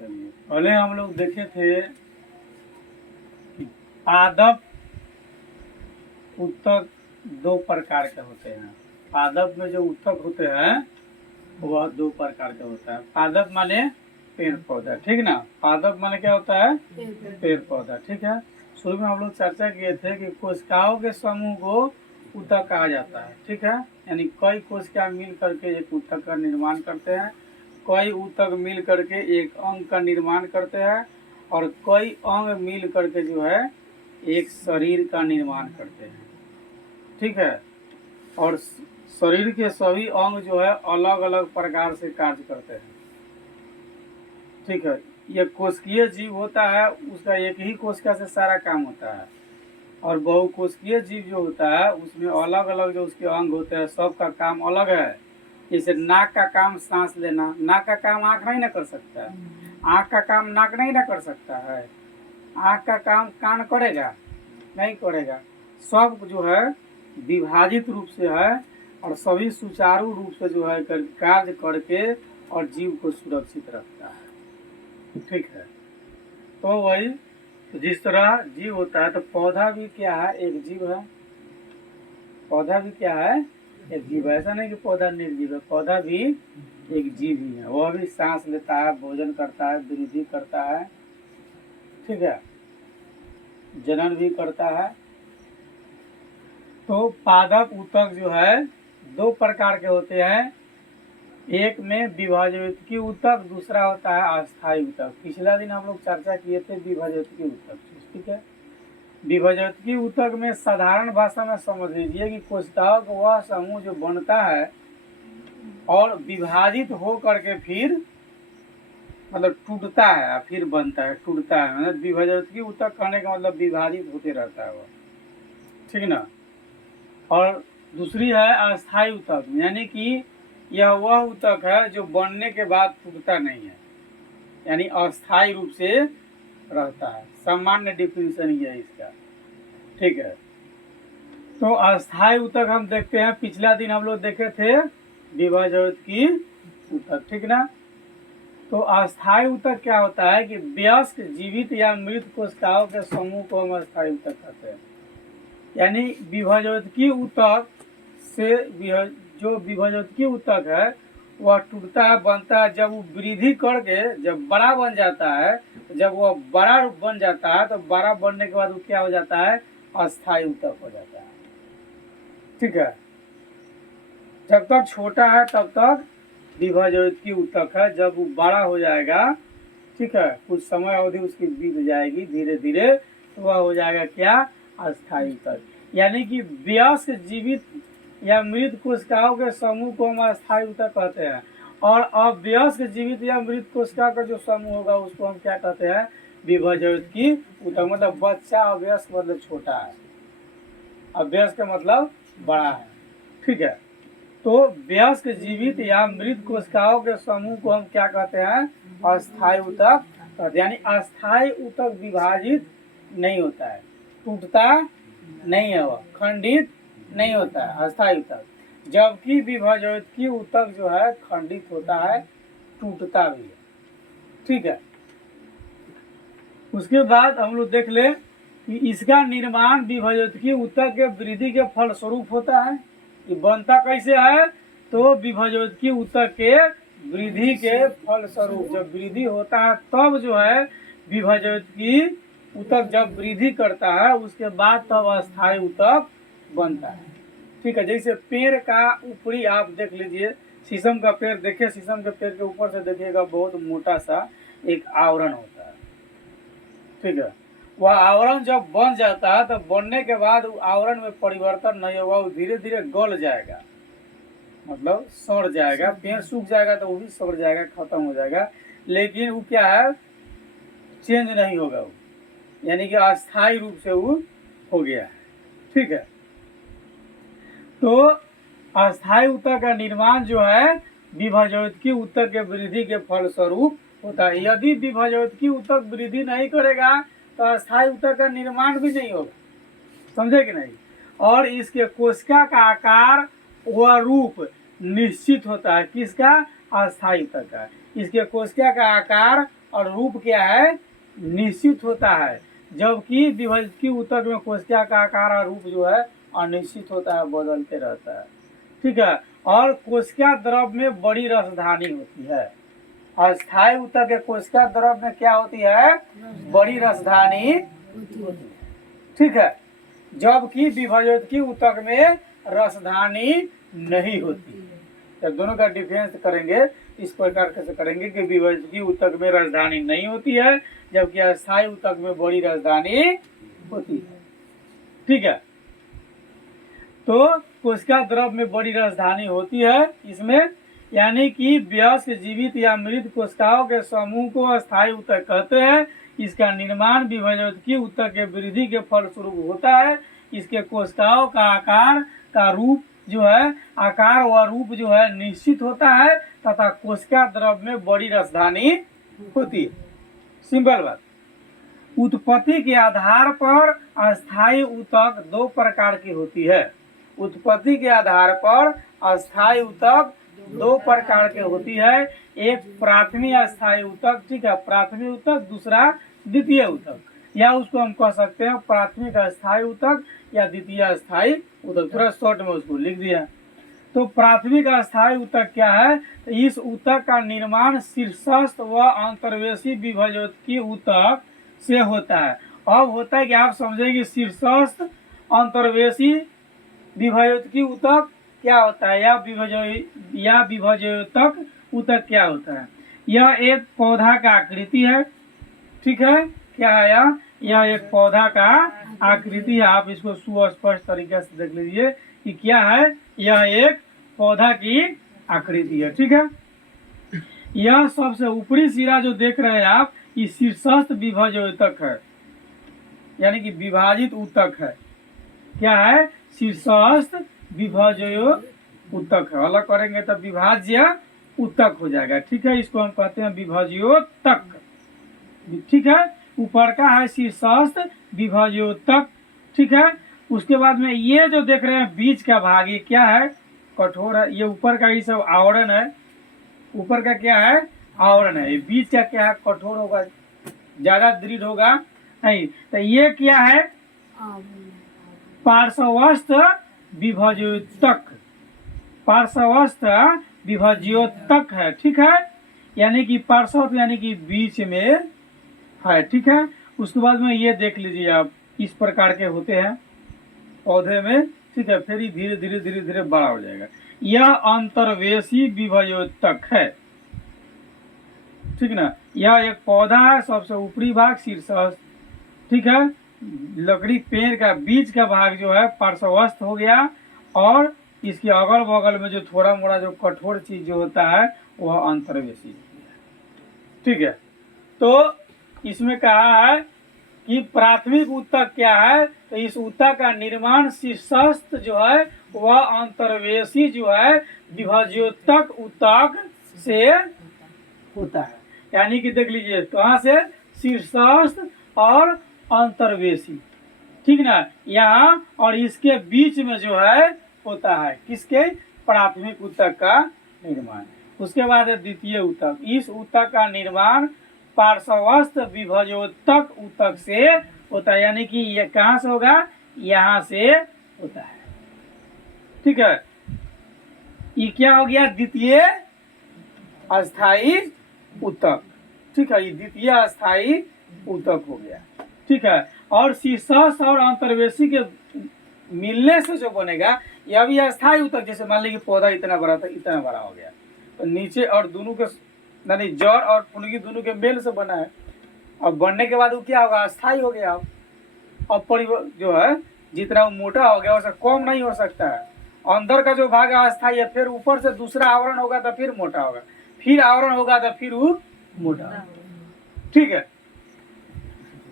चलिए, पहले हम लोग देखे थे कि पादप उत्तक दो प्रकार के होते हैं। पादप में जो उत्तक होते हैं वह दो प्रकार का होता है। पादप माने पेड़ पौधा, ठीक ना। पादप माने क्या होता है? पेड़ पौधा, ठीक है। शुरू में हम लोग चर्चा किए थे कि कोशिकाओं के समूह को उत्तक कहा जाता है, ठीक है। यानी कई कोशिका मिल करके एक उत्तक का निर्माण करते हैं, कई उत्तक मिल करके एक अंग का निर्माण करते हैं, और कई अंग मिल करके जो है एक शरीर का निर्माण करते हैं, ठीक है। और शरीर के सभी अंग जो है अलग अलग प्रकार से कार्य करते हैं, ठीक है। यह कोशिकीय जीव होता है, उसका एक ही कोशिका से सारा काम होता है। और बहुकोशिकीय जीव जो होता है उसमें अलग अलग जो उसके अंग होते हैं सबका काम अलग है। जैसे नाक का काम सांस लेना, नाक का काम आँख नहीं ना कर सकता है, आँख का काम नाक नहीं ना कर सकता है, आँख का काम कान करेगा नहीं करेगा। सब जो है विभाजित रूप से है और सभी सुचारू रूप से जो है कार्य करके और जीव को सुरक्षित रखता है, ठीक है। तो वही तो जिस तरह जीव होता है तो पौधा भी क्या है? एक जीव है। पौधा भी क्या है? एक जीव है। ऐसा नहीं कि पौधा निर्जीव है, पौधा भी एक जीव ही है। वह भी सांस लेता है, भोजन करता है, वृद्धि करता है, ठीक है, जनन भी करता है। तो पादप उत्तक जो है दो प्रकार के होते हैं। एक में विभाज्योत्की उत्तक, दूसरा होता है अस्थायी उत्तक। पिछला दिन हम लोग चर्चा किए थे विभाज्योत्की उत्तक, ठीक है। विभाज्योत्की उत्तक में साधारण भाषा में समझ लीजिए कि कोशिकाओं का वह समूह जो बनता है और विभाजित हो करके फिर मतलब टूटता है, फिर बनता है, टूटता है। मतलब विभाज्योत्की उत्तक कहने का मतलब विभाजित होते रहता है वो, ठीक ना। और दूसरी है अस्थायी उत्तक, यानी कि यह वह उत्तक है जो बनने के बाद टूटता नहीं है, यानी अस्थायी रूप से रहता है। सामान्य डिफिनेशन ये है इसका, ठीक है। तो अस्थायी उत्तक हम देखते हैं, पिछला दिन हम लोग देखे थे विभाज्योत्की उत्तक, ठीक ना। तो अस्थायी उत्तक क्या होता है कि वयस्क जीवित या मृत कोशिकाओं के समूह को हम अस्थायी उत्तक कहते हैं। यानी विभाज्योत्की उत्तक से जो विभाज्योत्की उत्तक है वह टूटता है, बनता है। जब वो वृद्धि करके जब बड़ा बन जाता है, जब वह बड़ा बन जाता है तो बड़ा बनने के बाद वो क्या हो जाता है? अस्थायी उत्तक हो जाता है, ठीक है। जब तक छोटा है तब तक विभाज्योत्की उत्तक है। जब वो बड़ा हो जाएगा, ठीक है, कुछ समय अवधि उसकी बीत जाएगी, धीरे धीरे तो वह हो जाएगा क्या? अस्थायी उत्तक। यानी कि वयस्क जीवित या मृत कोशिकाओं के समूह को हम अस्थायी उत्तक कहते हैं, और अवयस्क जीवित या मृत कोशिका का जो समूह होगा उसको हम क्या कहते हैं? विभाज्योत्की उत्तक। मतलब बच्चा अवयस्क मतलब छोटा है, अवयस्क का मतलब बड़ा है, ठीक है। तो वयस्क जीवित या मृत कोशिकाओं के समूह को हम क्या कहते हैं? अस्थायी उत्तक कहते हैं। यानी अस्थायी उत्तक विभाजित नहीं होता है, टूटता नहीं है, वह खंडित नहीं होता है, अस्थायी उत्तक। जबकि विभाज्योत्की उत्तक जो है खंडित होता है, टूटता भी है, ठीक है। उसके बाद हम लोग देख ले कि इसका निर्माण विभाज्योत्की उत्तक के वृद्धि के फलस्वरूप होता है। ये बनता कैसे है? तो विभाज्योत्की उत्तक के वृद्धि के फलस्वरूप जब वृद्धि होता है तब जो है विभाज्योत्की उत्तक जब वृद्धि करता है उसके बाद तब अस्थायी उत्तक बनता है, ठीक है। जैसे पेड़ का ऊपरी आप देख लीजिए, शीशम का पेड़ देखिए, शीशम के पेड़ के ऊपर से देखिएगा बहुत मोटा सा एक आवरण होता है, ठीक है। वह आवरण जब बन जाता है तो बनने के बाद आवरण में परिवर्तन नहीं होगा, वो धीरे धीरे गल जाएगा, मतलब सड़ जाएगा। पेड़ सूख जाएगा तो वो भी सड़ जाएगा, खत्म हो जाएगा, लेकिन वो क्या है? चेंज नहीं होगा वो, यानी कि अस्थायी रूप से वो हो गया है, ठीक है। तो अस्थायी उत्तक का निर्माण जो है विभाज्योत्की उत्तक के वृद्धि के फलस्वरूप होता है। यदि विभाज्योत्की उत्तक वृद्धि नहीं करेगा तो अस्थायी उत्तक का निर्माण भी नहीं होगा, समझे कि नहीं। और इसके कोशिका का आकार व रूप निश्चित होता है, किसका? अस्थायी उत्तक का। इसके कोशिका का आकार और रूप क्या है, निश्चित होता है, जबकि द्विभाजक ऊतक में कोशिका का आकार और रूप जो है अनिश्चित होता है, बदलते रहता है। ठीक है। और कोशिका द्रव में बड़ी रसधानी होती है। अस्थायी ऊतक के कोशिका द्रव में क्या होती है, बड़ी रसधानी होती है। ठीक है। जबकि द्विभाजक ऊतक में रसधानी नहीं होती। जब दोनों का डिफरेंस करेंगे इस प्रकार से करेंगे कि द्विभाजक ऊतक में रसधानी नहीं होती है, जबकि अस्थायी ऊतक में बड़ी रसधानी होती है। ठीक है। तो कोशिका द्रव में बड़ी रसधानी होती है इसमें, यानी कि वयस्क जीवित या मृत कोशिकाओं के समूह को अस्थायी ऊतक कहते हैं। इसका निर्माण द्विभाजक ऊतक के वृद्धि के फलस्वरूप होता है। इसके कोशिकाओं का आकार का रूप जो है, आकार व रूप जो है निश्चित होता है तथा कोशिका द्रव में बड़ी रसधानी होती है। सिंपल बात। उत्पत्ति के आधार पर अस्थायी ऊतक दो प्रकार की होती है। उत्पत्ति के आधार पर अस्थायी ऊतक दो प्रकार के होती है। एक प्राथमिक अस्थायी ऊतक, ठीक है, प्राथमिक ऊतक, दूसरा द्वितीय ऊतक, या उसको हम कह सकते हैं प्राथमिक अस्थायी ऊतक या द्वितीय अस्थायी ऊतक। थोड़ा शॉर्ट में उसको लिख दिया। तो प्राथमिक अस्थायी ऊतक क्या है, तो इस ऊतक का निर्माण शीर्षस्थ व अंतर्वेशी द्विभाजक ऊतक से होता है। अब होता है कि आप समझेंगे शीर्षस्थ अंतर्वेशी द्विभाजक ऊतक क्या होता है, या विभाजक ऊतक क्या होता है। यह एक पौधा का आकृति है। ठीक है। क्या है यह एक पौधा का आकृति है। आप इसको सुस्पष्ट तरीके से देख लीजिए कि क्या है, यह एक पौधा की आकृति है। ठीक है। यह सबसे ऊपरी सिरा जो देख रहे हैं आप, ये शीर्षस्थ विभाजक ऊतक है, यानी कि विभाजित ऊतक है। क्या है, शीर्षस्थ विभाजक ऊतक है। अलग करेंगे तो विभाज्य ऊतक हो जाएगा। ठीक है। इसको हम कहते हैं विभाज्योतक। ठीक है। ऊपर का है शीर्षस्थ विभाज्योतक। ठीक है। उसके बाद में ये जो देख रहे हैं बीच का भाग, ये क्या है, कठोर है। ये ऊपर का ये सब आवरण है। ऊपर का क्या है, आवरण है। ये बीच का क्या है, कठोर होगा, ज्यादा दृढ़ होगा नहीं। तो ये क्या है, पार्श्वस्थ विभाज्योतक। पार्श्वस्थ विभाज्योतक है। ठीक है। यानी कि पार्श्व यानी कि बीच में है। ठीक है। उसके बाद में ये देख लीजिए आप, इस प्रकार के होते हैं पौधे में। ठीक है। फिर धीरे धीरे धीरे धीरे बड़ा हो जाएगा। यह अंतर्वेशी विभाज्योतक है। ठीक ना। यह एक पौधा है, सबसे ऊपरी भाग शीर्षस्थ। ठीक है। लकड़ी पेड़ का बीच का भाग जो है पार्श्वस्थ हो गया, और इसके अगल बगल में जो थोड़ा मोड़ा जो कठोर चीज जो होता है वह अंतर्वेशी। ठीक है। तो इसमें कहा है कि प्राथमिक ऊतक क्या है, तो इस ऊतक का निर्माण शीर्षस्थ जो है वह अंतर्वेशी जो है विभाज्योतक ऊतक से होता है। यानी कि देख लीजिए कहाँ से, शीर्षस्थ और अंतर्वेशी। ठीक ना। यहाँ और इसके बीच में जो है होता है किसके, प्राथमिक ऊतक का निर्माण। उसके बाद है द्वितीय ऊतक। इस ऊतक का निर्माण पार्श्वस्थ विभाज्योतक ऊतक से होता है। यानी कि ये कहाँ से होगा, यहाँ से होता है। ठीक है। ये क्या हो गया, द्वितीय अस्थायी ऊतक। ठीक है। ये द्वितीय अस्थायी ऊतक हो गया। ठीक है। और शीर्षस्थ और अंतर्वेशी के मिलने से जो बनेगा यह भी अस्थायी ऊतक। जैसे मान लीजिए पौधा इतना बड़ा था, इतना बड़ा हो गया, तो नीचे और दोनों के यानी जड़ और पुनगी दोनों के मेल से बना है। अब बनने के बाद वो क्या होगा, अस्थायी हो गया। अब जो है जितना वो मोटा हो गया वैसा कम नहीं हो सकता है। अंदर का जो भाग अस्थायी है, फिर ऊपर से दूसरा आवरण होगा तो फिर मोटा होगा, फिर आवरण होगा तो फिर वो मोटा होगा। ठीक है।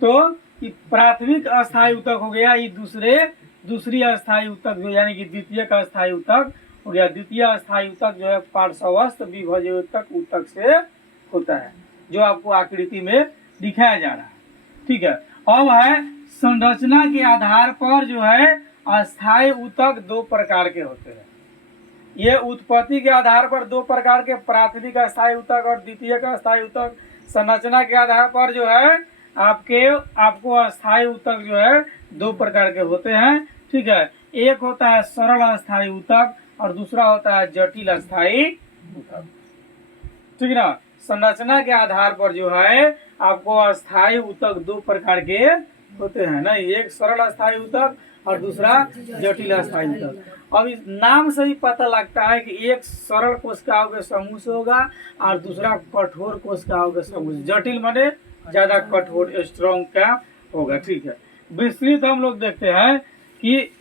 तो ये प्राथमिक अस्थायी ऊतक हो गया। ये दूसरी अस्थायी ऊतक जो यानी कि द्वितीय का अस्थायी ऊतक हो गया। द्वितीय अस्थायी ऊतक जो है पार्श्वस्थ विभाज्योतक ऊतक से होता है, जो आपको आकृति में दिखाया जा रहा है। ठीक है। अब है संरचना के आधार पर जो है अस्थायी ऊतक दो प्रकार के होते हैं। ये उत्पत्ति के आधार पर दो प्रकार के प्राथमिक अस्थायी ऊतक और द्वितीयक अस्थायी ऊतक संरचना के आधार पर जो है आपको अस्थायी ऊतक जो है दो प्रकार के होते हैं। ठीक है, एक होता है सरल अस्थायी ऊतक और दूसरा होता है जटिल अस्थायी ऊतक। ठीक है ना, संरचना के आधार पर जो है आपको अस्थायी ऊतक दो प्रकार के होते हैं ना, एक सरल अस्थायी ऊतक और दूसरा जटिल अस्थायी ऊतक। अब इस नाम से ही पता लगता है कि एक सरल कोशिकाओं के समूह से होगा और दूसरा कठोर कोशिकाओं के समूह से। जटिल माने ज्यादा कठोर स्ट्रॉन्ग का होगा। ठीक है, विस्तृत हम लोग देखते हैं कि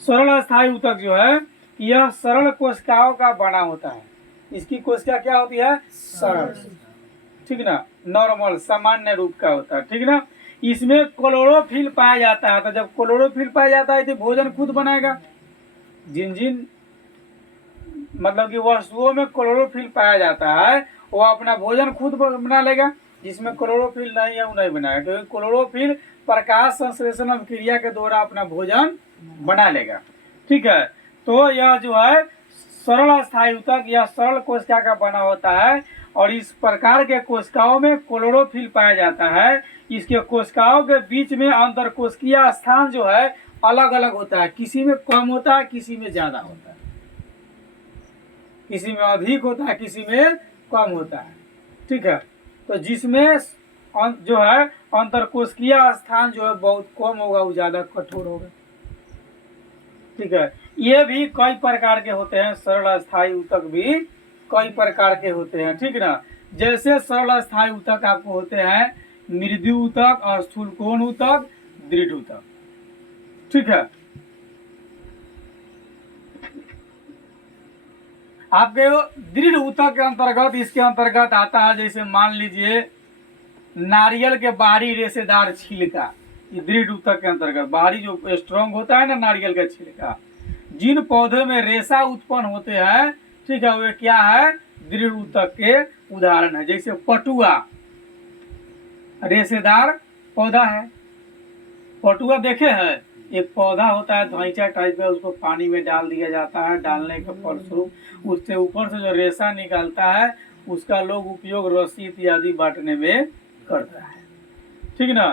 सरल अस्थायी ऊतक जो है यह सरल कोशिकाओं का बना होता है। इसकी कोशिका क्या होती है? सरल। ठीक ना, नॉर्मल सामान्य रूप का होता है। ठीक ना, इसमें क्लोरोफिल पाया जाता है। तो जब क्लोरोफिल पाया जाता है तो भोजन खुद बनाएगा। जिन जिन मतलब कि वस्तुओं में क्लोरोफिल पाया जाता है वो अपना भोजन खुद बना लेगा। जिसमें क्लोरोफिल नहीं है वो नहीं बनाएगा, क्योंकि क्लोरोफिल प्रकाश संश्लेषण अभिक्रिया के द्वारा अपना भोजन बना लेगा। ठीक है, तो यह जो है सरल अस्थायी ऊतक या सरल कोशिका का बना होता है और इस प्रकार के कोशिकाओं में क्लोरोफिल पाया जाता है। इसके कोशिकाओं के बीच में अंतर कोशिकीय स्थान जो है अलग अलग होता है, किसी में कम होता है, किसी में ज्यादा होता है, किसी में अधिक होता है, किसी में कम होता है। ठीक है, तो जिसमें जो है अंतर कोशिकीय स्थान जो है बहुत कम होगा वो ज्यादा कठोर होगा। ठीक है, ये भी कई प्रकार के होते हैं। सरल अस्थायी ऊतक भी कई प्रकार के होते हैं। ठीक ना, जैसे सरल अस्थायी ऊतक आपको होते हैं मृदु ऊतक और स्थूलकोण ऊतक, दृढ़ ऊतक। ठीक है, आपके दृढ़ ऊतक के अंतर्गत इसके अंतर्गत आता है, जैसे मान लीजिए नारियल के बाहरी रेशेदार छिलका, ये दृढ़ ऊतक के अंतर्गत। बाहरी जो स्ट्रॉन्ग होता है ना नारियल का छिलका, जिन पौधों में रेशा उत्पन्न होते हैं, ठीक है, वे क्या है? दृढ़ ऊतक के उदाहरण है। जैसे पटुआ रेशेदार पौधा है। पटुआ देखे हैं? एक पौधा होता है धैंचा टाइप का, उसको पानी में डाल दिया जाता है। डालने के फलस्वरूप उससे ऊपर से जो रेशा निकलता है उसका लोग उपयोग रस्सी इत्यादि बांटने में करता है। ठीक ना,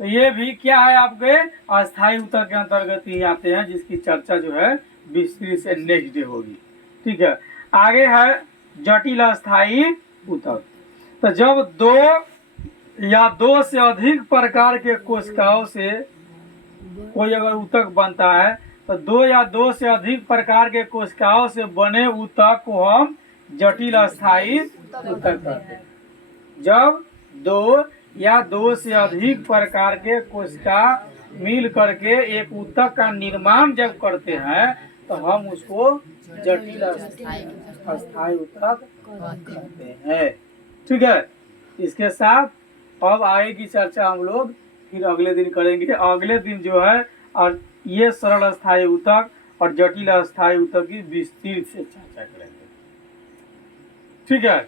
तो ये भी क्या है आपके अस्थायी ऊतक के अंतर्गत ही आते हैं, जिसकी चर्चा जो है विस्तृत से नेक्स्ट डे होगी। ठीक है, आगे है जटिल अस्थायी ऊतक। तो जब दो या दो से अधिक प्रकार के कोशिकाओं से कोई अगर ऊतक बनता है तो दो या दो से अधिक प्रकार के कोशिकाओं से बने ऊतक को हम जटिल अस्थायी ऊतक कहते हैं। जब दो या दो से अधिक प्रकार के कोशिका मिल करके एक ऊतक का निर्माण जब करते हैं तो हम उसको जटिल अस्थायी ऊतक कहते हैं। ठीक है, इसके साथ अब आगे की चर्चा हम लोग फिर अगले दिन करेंगे। अगले दिन जो है और ये सरल अस्थायी ऊतक और जटिल अस्थायी ऊतक की विस्तृत से चर्चा करेंगे। ठीक है।